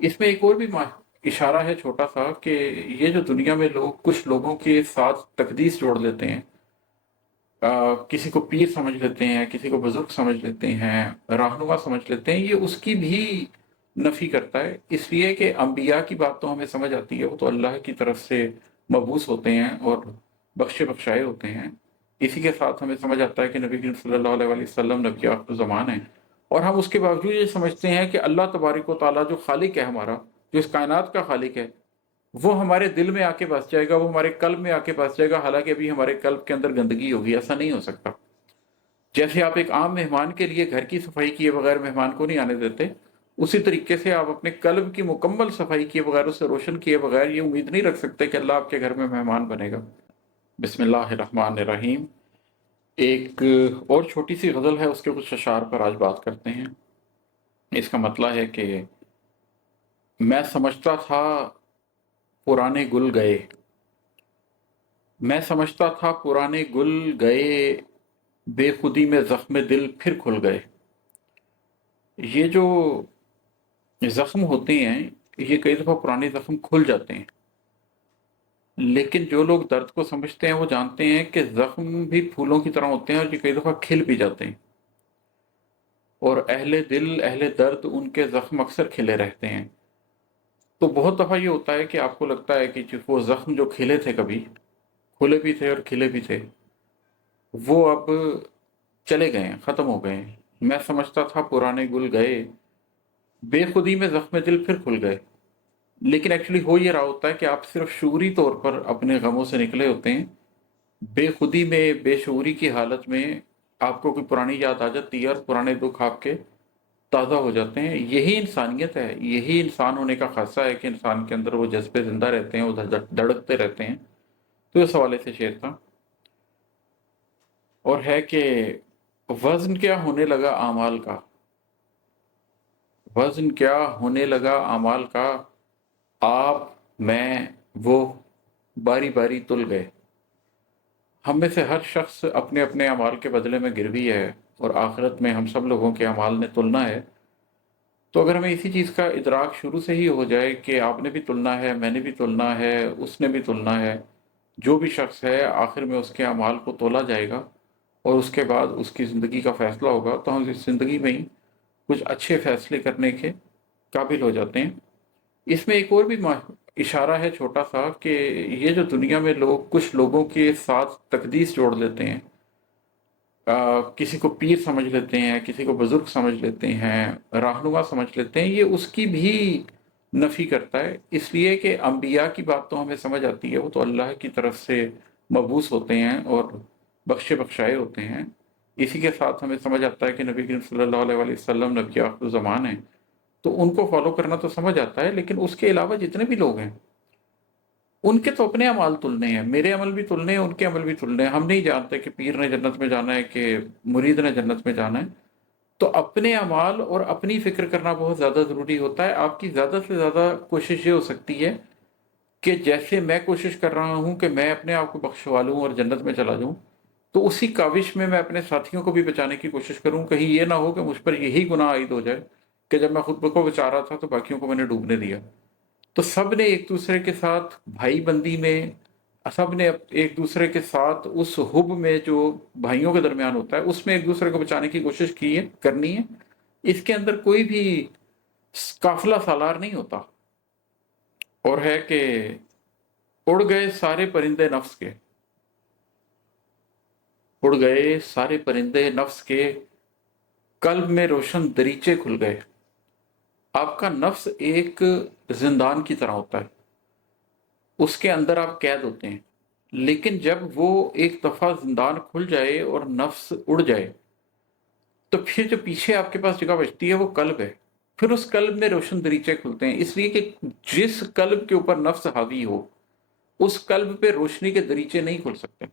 इसमें एक और भी इशारा है छोटा सा कि ये जो दुनिया में लोग कुछ लोगों के साथ तकदीस जोड़ लेते हैं, किसी को पीर समझ लेते हैं, किसी को बुजुर्ग समझ लेते हैं, रहनुमा समझ लेते हैं, ये उसकी भी नफी करता है। इसलिए कि अंबिया की बात तो हमें समझ आती है, वो तो अल्लाह की तरफ से मबूस होते हैं और बख्शे बख्शाए होते हैं। इसी के साथ हमें समझ आता है कि नबी करीम सल्लल्लाहु अलैहि वसल्लम नबी आखिर ज़मान है। और हम उसके बावजूद ये समझते हैं कि अल्लाह तबारक व तआला जो खालिक है हमारा, जो इस कायनात का खालिक है, वो हमारे दिल में आके बस जाएगा, वो हमारे कल्ब में आके बस जाएगा, हालांकि अभी हमारे कल्ब के अंदर गंदगी होगी। ऐसा नहीं हो सकता। जैसे आप एक आम मेहमान के लिए घर की सफाई किए बगैर मेहमान को नहीं आने देते, उसी तरीके से आप अपने कल्ब की मुकम्मल सफाई किए बगैर, उसे रोशन किए बगैर ये उम्मीद नहीं रख सकते कि अल्लाह आपके घर में मेहमान बनेगा। बिस्मिल्लाहिर्रहमानिर्रहीम। एक और छोटी सी गज़ल है, उसके कुछ अशार पर आज बात करते हैं। इसका मतलब है कि मैं समझता था पुराने गुल गए, मैं समझता था पुराने गुल गए, बेखुदी में जख्म दिल फिर खुल गए। ये जो जख्म होते हैं, ये कई दफ़ा पुराने जख्म खुल जाते हैं, लेकिन जो लोग दर्द को समझते हैं वो जानते हैं कि जख्म भी फूलों की तरह होते हैं और ये कई दफ़ा खिल भी जाते हैं। और अहले दिल अहले दर्द उनके जख्म अक्सर खिले रहते हैं। तो बहुत दफ़ा ये होता है कि आपको लगता है कि जो वो जख्म जो खिले थे, कभी खुले भी थे और खिले भी थे, वो अब चले गए हैं, ख़त्म हो गए हैं। मैं समझता था पुराने गुल गए, बेखुदी में जख्म दिल फिर खुल गए। लेकिन एक्चुअली हो ये रहा होता है कि आप सिर्फ शूरी तौर पर अपने गमों से निकले होते हैं। बेखुदी में, बेशूरी की हालत में आपको कोई पुरानी याद आ जाती है और पुराने दुख आपके ताज़ा हो जाते हैं। यही इंसानियत है, यही इंसान होने का खासा है कि इंसान के अंदर वो जज्बे ज़िंदा रहते हैं, वो धड़कते रहते हैं। तो इस हवाले से शेर था। और है कि वज़्न क्या होने लगा आमाल का, वज़्न क्या होने लगा आमाल का, आप, मैं, वो बारी बारी तुल गए। हम में से हर शख्स अपने अपने अमाल के बदले में गिरवी है और आखिरत में हम सब लोगों के अमाल ने तुलना है। तो अगर हमें इसी चीज़ का इदराक शुरू से ही हो जाए कि आपने भी तुलना है, मैंने भी तुलना है, उसने भी तुलना है, जो भी शख्स है आखिर में उसके अमाल को तोला जाएगा और उसके बाद उसकी ज़िंदगी का फ़ैसला होगा, तो हम इस ज़िंदगी में ही कुछ अच्छे फ़ैसले करने के काबिल हो जाते हैं। इसमें एक और भी इशारा है छोटा सा कि ये जो दुनिया में लोग कुछ लोगों के साथ तकदीस जोड़ लेते हैं, किसी को पीर समझ लेते हैं, किसी को बुजुर्ग समझ लेते हैं, रहनुमा समझ लेते हैं, ये उसकी भी नफी करता है। इसलिए कि अंबिया की बात तो हमें समझ आती है, वो तो अल्लाह की तरफ से मबूस होते हैं और बख्शे बख्शाए होते हैं। इसी के साथ हमें समझ आता है कि नबी करीम सल्लल्लाहु अलैहि वसल्लम नबी आखिर ज़मान है। तो उनको फॉलो करना तो समझ आता है, लेकिन उसके अलावा जितने भी लोग हैं, उनके तो अपने अमाल तुलने हैं, मेरे अमल भी तुलने हैं, उनके अमल भी तुलने हैं। हम नहीं जानते कि पीर ने जन्नत में जाना है कि मुरीद ने जन्नत में जाना है। तो अपने अमाल और अपनी फ़िक्र करना बहुत ज़्यादा ज़रूरी होता है। आपकी ज़्यादा से ज़्यादा कोशिश ये हो सकती है कि जैसे मैं कोशिश कर रहा हूँ कि मैं अपने आप को बख्शवा लूँ और जन्नत में चला जाऊँ, तो उसी काविश में मैं अपने साथियों को भी बचाने की कोशिश करूँ। कहीं ये ना हो कि मुझ पर यही गुनाह आयद हो जाए कि जब मैं खुद को बचा रहा था तो बाकियों को मैंने डूबने दिया। तो सब ने एक दूसरे के साथ भाई बंदी में, सब ने एक दूसरे के साथ उस हुब में जो भाइयों के दरमियान होता है, उसमें एक दूसरे को बचाने की कोशिश की है, करनी है। इसके अंदर कोई भी काफिला सालार नहीं होता। और है कि उड़ गए सारे परिंदे नफ्स के, उड़ गए सारे परिंदे नफ्स के, कल्ब में रोशन दरीचे खुल गए। आपका नफ्स एक जिंदान की तरह होता है, उसके अंदर आप कैद होते हैं। लेकिन जब वो एक दफा जिंदान खुल जाए और नफ्स उड़ जाए, तो फिर जो पीछे आपके पास जगह बचती है वो कल्ब है। फिर उस कल्ब में रोशन दरीचे खुलते हैं, इसलिए कि जिस कल्ब के ऊपर नफ्स हावी हो, उस कल्ब पे रोशनी के दरीचे नहीं खुल सकते।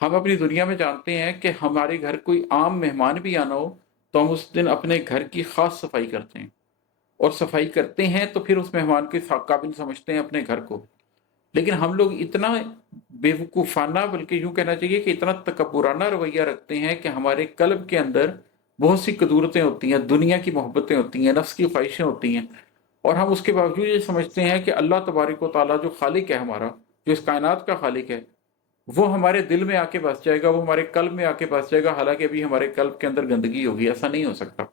हम अपनी दुनिया में जानते हैं कि हमारे घर कोई आम मेहमान भी आना हो, तो हम उस दिन अपने घर की खास सफाई करते हैं, और सफाई करते हैं तो फिर उस मेहमान के काबिल समझते हैं अपने घर को। लेकिन हम लोग इतना बेवकूफ़ाना, बल्कि यूँ कहना चाहिए कि इतना तकब्बुराना रवैया रखते हैं कि हमारे कल्ब के अंदर बहुत सी कदूरतें होती हैं, दुनिया की मोहब्बतें होती हैं, नफ्स की ख्वाहिशें होती हैं, اور ہم اس کے باوجود یہ سمجھتے ہیں کہ اللہ تبارک و تعالیٰ جو خالق ہے ہمارا، جو اس کائنات کا خالق ہے، وہ ہمارے دل میں آ کے بس جائے گا، وہ ہمارے قلب میں آ کے بس جائے گا، حالانکہ ابھی ہمارے قلب کے اندر گندگی ہوگی۔ ایسا نہیں ہو سکتا۔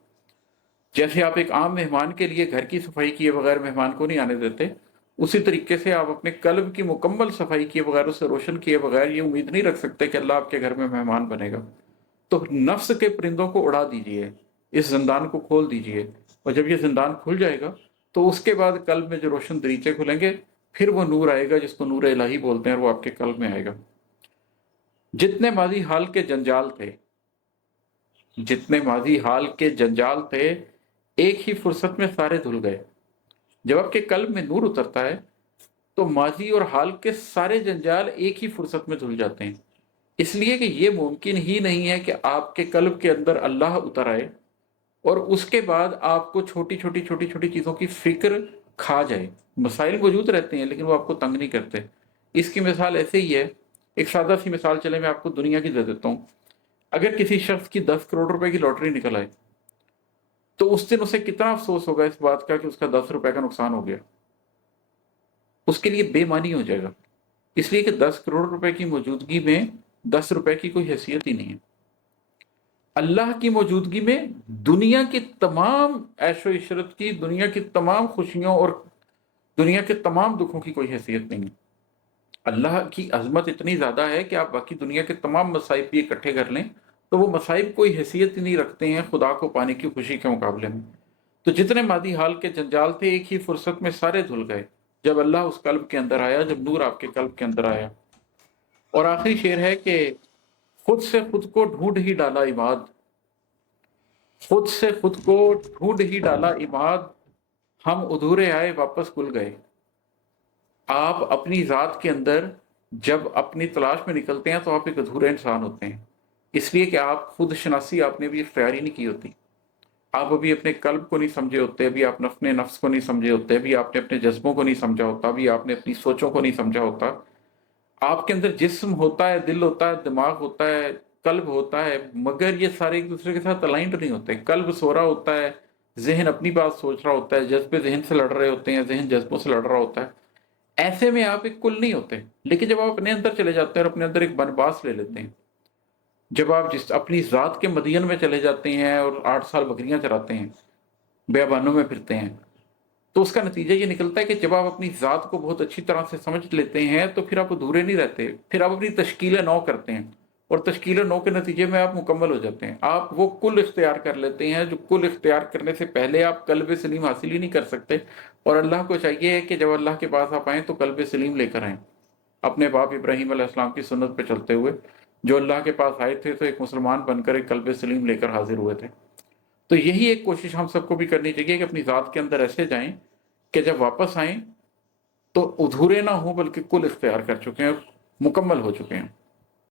جیسے آپ ایک عام مہمان کے لیے گھر کی صفائی کیے بغیر مہمان کو نہیں آنے دیتے، اسی طریقے سے آپ اپنے قلب کی مکمل صفائی کیے بغیر، اسے روشن کیے بغیر یہ امید نہیں رکھ سکتے کہ اللہ آپ کے گھر میں مہمان بنے گا۔ تو نفس کے پرندوں کو اڑا دیجئے، اس زندان کو کھول دیجئے، اور جب یہ زندان کھل جائے گا تو اس کے بعد قلب میں جو روشن دریچے کھلیں گے، پھر وہ نور آئے گا جس کو نور الہی بولتے ہیں، اور وہ آپ کے قلب میں آئے گا۔ جتنے ماضی حال کے جنجال تھے، جتنے ماضی حال کے جنجال تھے، ایک ہی فرصت میں سارے دھل گئے۔ جب آپ کے قلب میں نور اترتا ہے تو ماضی اور حال کے سارے جنجال ایک ہی فرصت میں دھل جاتے ہیں، اس لیے کہ یہ ممکن ہی نہیں ہے کہ آپ کے قلب کے اندر اللہ اتر آئے اور اس کے بعد آپ کو چھوٹی چھوٹی چھوٹی چھوٹی چیزوں کی فکر کھا جائے۔ مسائل موجود رہتے ہیں لیکن وہ آپ کو تنگ نہیں کرتے۔ اس کی مثال ایسے ہی ہے، ایک سادہ سی مثال چلے میں آپ کو دنیا کی دے دیتا ہوں۔ اگر کسی شخص کی 10 کروڑ روپے کی لاٹری نکل آئے تو اس دن اسے کتنا افسوس ہوگا اس بات کا کہ اس کا 10 روپے کا نقصان ہو گیا۔ اس کے لیے بے معنی ہو جائے گا، اس لیے کہ 10 کروڑ روپے کی موجودگی میں 10 روپے کی کوئی حیثیت ہی نہیں ہے۔ اللہ کی موجودگی میں دنیا کی تمام عیش و عشرت کی، دنیا کی تمام خوشیوں اور دنیا کے تمام دکھوں کی کوئی حیثیت نہیں ہے۔ اللہ کی عظمت اتنی زیادہ ہے کہ آپ باقی دنیا کے تمام مصائب بھی اکٹھے کر لیں تو وہ مصائب کوئی حیثیت ہی نہیں رکھتے ہیں خدا کو پانے کی خوشی کے مقابلے میں۔ تو جتنے مادی حال کے جنجال تھے ایک ہی فرصت میں سارے دھل گئے جب اللہ اس قلب کے اندر آیا، جب نور آپ کے قلب کے اندر آیا۔ اور آخری شعر ہے کہ خود سے خود کو ڈھونڈ ہی ڈالا عماد، خود سے خود کو ڈھونڈ ہی ڈالا عماد، ہم ادھورے آئے واپس کل گئے۔ آپ اپنی ذات کے اندر جب اپنی تلاش میں نکلتے ہیں تو آپ ایک ادھورے انسان ہوتے ہیں، اس لیے کہ آپ خود شناسی آپ نے بھی اختیاری نہیں کی ہوتی۔ آپ ابھی اپنے قلب کو نہیں سمجھے ہوتے، ابھی آپ نے اپنے نفس کو نہیں سمجھے ہوتے، ابھی آپ نے اپنے جذبوں کو نہیں سمجھا ہوتا، ابھی آپ نے اپنی سوچوں کو نہیں سمجھا ہوتا۔ آپ کے اندر جسم ہوتا ہے، دل ہوتا ہے، دماغ ہوتا ہے، قلب ہوتا ہے، مگر یہ سارے ایک دوسرے کے ساتھ الائنڈ نہیں ہوتے۔ قلب سو رہا ہوتا ہے، ذہن اپنی بات سوچ رہا ہوتا ہے، جذبے ذہن سے لڑ رہے ہوتے ہیں، ذہن جذبوں سے لڑ رہا ہوتا ہے۔ ایسے میں آپ ایک کل نہیں ہوتے۔ لیکن جب آپ اپنے اندر چلے جاتے ہیں اور اپنے اندر ایک بنباس لے لیتے ہیں، جب آپ جس اپنی ذات کے مدین میں چلے جاتے ہیں اور 8 سال بکریاں چراتے ہیں، بیابانوں میں پھرتے ہیں، تو اس کا نتیجہ یہ نکلتا ہے کہ جب آپ اپنی ذات کو بہت اچھی طرح سے سمجھ لیتے ہیں تو پھر آپ ادھورے نہیں رہتے، پھر آپ اپنی تشکیل نو کرتے ہیں، اور تشکیل نو کے نتیجے میں آپ مکمل ہو جاتے ہیں۔ آپ وہ کل اختیار کر لیتے ہیں جو کل اختیار کرنے سے پہلے آپ قلب سلیم حاصل ہی نہیں کر سکتے۔ اور اللہ کو چاہیے ہے کہ جب اللہ کے پاس آپ آئیں تو قلب سلیم لے کر آئیں، اپنے باپ ابراہیم علیہ السلام کی سنت پہ چلتے ہوئے۔ جو اللہ کے پاس آئے تھے تو ایک مسلمان بن کر ایک قلب سلیم لے کر حاضر ہوئے تھے۔ تو یہی ایک کوشش ہم سب کو بھی کرنی چاہیے کہ اپنی ذات کے اندر ایسے جائیں کہ جب واپس آئیں تو ادھورے نہ ہوں بلکہ کل اختیار کر چکے ہیں، مکمل ہو چکے ہیں۔